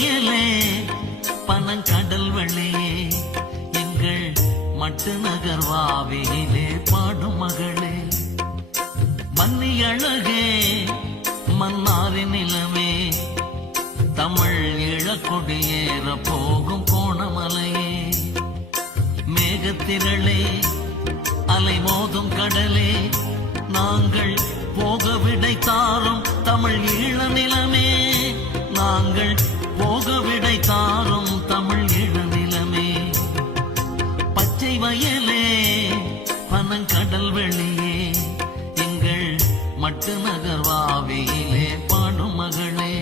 வயலே பனங்கடல் வழியே எங்கள் மட்டு நகர்வாவிலே பாடும் மகளே மன்னி அழகே மன்னாரின் நிலமே தமிழ் இழக்கொடியேற போகும் கோணமலையே மேகத்திரளே அலை மோதும் கடலே நாங்கள் போக விடை தாரும் தமிழ் ஈழ நிலமே நாங்கள் போக விடை தாரும் தமிழ் ஈழ நிலமே பச்சை வயலே பனங்கடல் வெளியே எங்கள் மட்டு நகர்வாவிலே பாடும் மகளே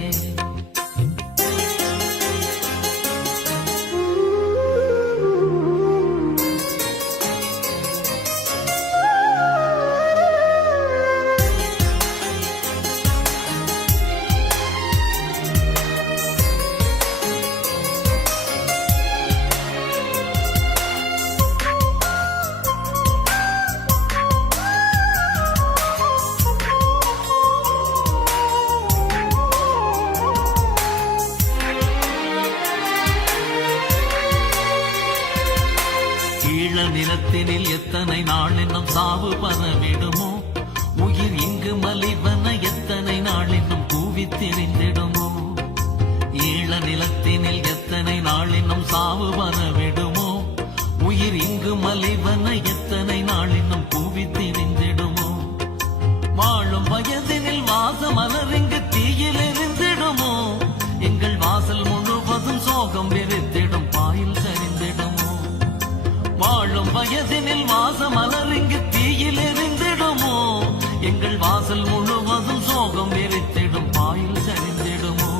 நிலத்தினில் எத்தனை நாள் என்னும் சாவு பரவிடுமோ உயிர் இங்கு மலிவன எத்தனை நாள் என்னும் கூவி திரிந்திடுமோ ஈழ நிலத்தினில் எத்தனை நாள் என்னும் சாவு பரவிடுமோ உயிர் இங்கு மலிவன எத்தனை நாள் என்னும் கூவி திரிந்திடுமோ வாழும் வயதினில் வாச மலரிங்கு தீயில் எரிந்திடுமோ எங்கள் வாசல் முழுவதும் சோகம் வெறித்திடும் பாயில் சரிந்திடுமோ வாழும் வயதினில் வாச மலரிங்கு தீயில் எரிந்திடுமோ எங்கள் வாசல் முழுவதும் சோகம் வெறித்திடும் பாயில் சரிந்திடுமோ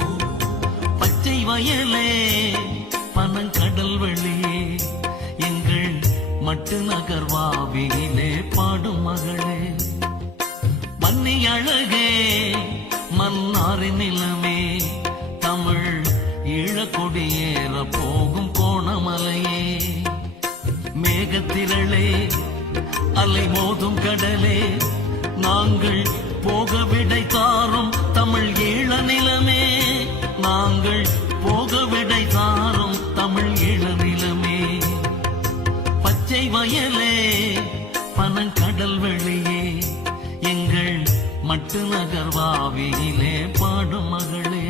பச்சை வயலே பனங்கடல் வெளியே எங்கள் மட்டு நகர்வாவிலே பாடும் மகளே மன்னி அழகே மன்னாரின் நிலமே தமிழ் ஈழக்கொடியேற போகும் கோணமலையே மேகத்திரளே அலை மோதும் கடலே நாங்கள் போக விடை தாரும் தமிழ் ஈழ நிலமே நாங்கள் போக விடை தாரும் தமிழ் ஈழ நிலமே பச்சை வயலே பனங்கடல் வெளியே எங்கள் மட்டு நகர்வாவிலே பாடும் மகளே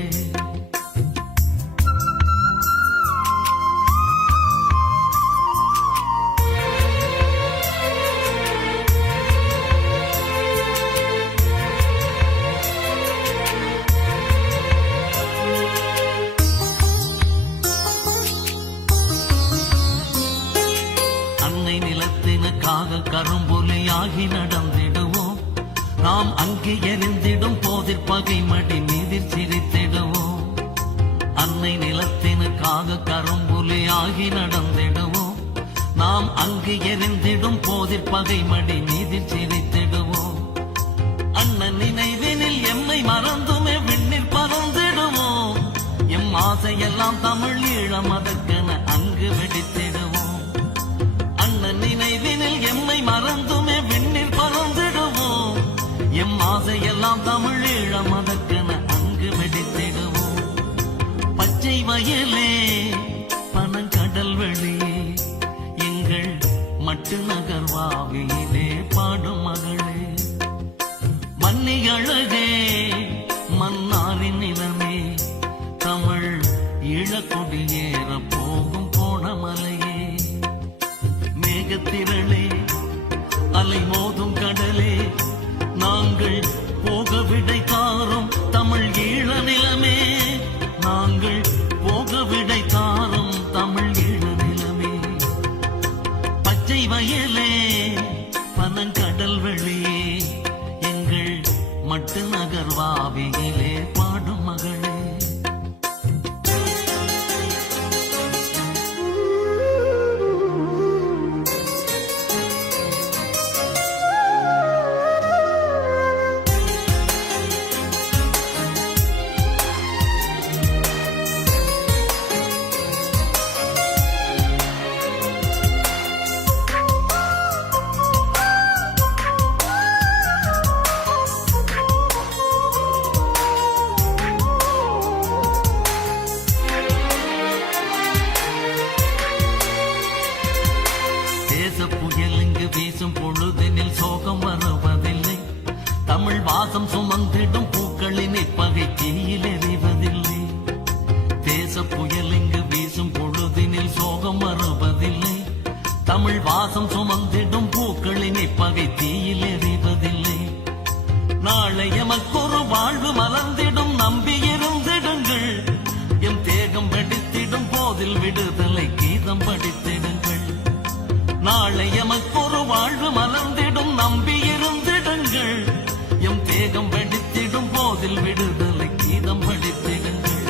கரும்புலியாகி நடந்திடுவோம் நாம் அங்கே எரிந்திடும் போதில் பகை மடி மீதில் சிரித்திடுவோம் அன்னை நிலத்தினுக்காக கரும்புலியாகி நடந்திடுவோம் நாம் அங்கு எரிந்திடும் போதில் பகை மடி மீதில் சிரித்திடுவோம் அண்ணன் நினைவினில் எம்மை மறந்துமே விண்ணில் பறந்திடுவோம் எம் ஆசையெல்லாம் தமிழ் ஈழம் அதற்கென அங்கு வெடித்திடுவோம் அண்ணன் நினைவினில் எம்மை மறந்துமே விண்ணில் பறந்திடுவோம் எம் ஆசையெல்லாம் தமிழ் ஈழம் அதற்கென அங்கு வெடித்திடுவோம் பச்சை வயலே பனங்கடல் வெளியே எங்கள் மட்டு நகர்வாவிலே பாடும் மகளே மன்னி அழகே மன்னாரின் நிலமே தமிழ் ஈழக்கொடியேற போகும் கோணமலையே மேகத்திரளே அலை மோதும் கடலே நாங்கள் போக விடை தாரும் தமிழ் ஈழ நிலமே நாங்கள் போக விடை தாரும் தமிழ் ஈழ நிலமே பச்சை வயலே பனங்கடல் வெளியே எங்கள் மட்டு நகர்வாவிலே பாடும் மகளே தேச புயல் இங்கு வீசும் பொழுதெனில் சோகம் வருவதில்லை. தமிழ் வாசம் சுமந்திடும் பூக்களின் இப்பகை தீயில் எறிவதில்லை. தேச புயல் இங்கு வீசும் பொழுதினில் சோகம் வருவதில்லை. தமிழ் வாசம் சுமந்திடும் பூக்களின் இப்பகை தீயில் எறிவதில்லை. நாளை எமக்கொரு வாழ்வு மலர்ந்திடும் நம்பியிருந்திடுங்கள். எம் தேகம் வெடித்திடும் போதில் விடுதலை கீதம் படித்திடுங்கள். நாளை எமக்கொரு வாழ்வு மலர்ந்திடும் நம்பியிருந்திடுங்கள். எம் தேகம் வெடித்திடும் போதில் விடுதலை கீதம் படித்திடுங்கள்.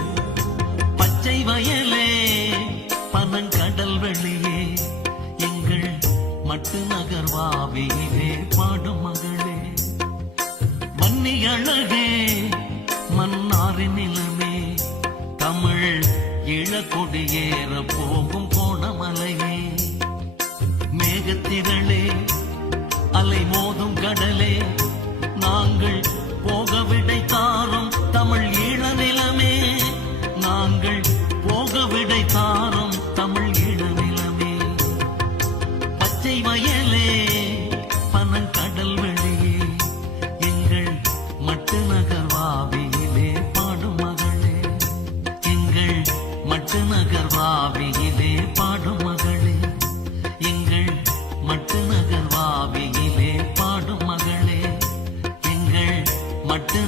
பச்சை வயலே பனங்கடல் வெளியே எங்கள் மட்டு நகர்வாவியிலே பாடும் மகளே. மன்னி அழகே மன்னாரின் நிலமே தமிழ் இளக்கொடியேற போகும் கோணமலையே. மேகத்திரளே அலை மோதும் கடலே நாங்கள் போக விடை தாரும் தமிழ் ஈழ நிலமே. நாங்கள் போக விடை தாரும் தமிழ் ஈழ நிலமே. பச்சை வயலே பனங்கடல் வெளியே எங்கள் மட்டு நகர்வாவியிலே பாடும் மகளே. எங்கள் மட்டு நகர்வாவியிலே பாடும் மகளே. எங்கள் மட்டு நகர்வாவியிலே பாடும் மகளே. எங்கள் மட்டு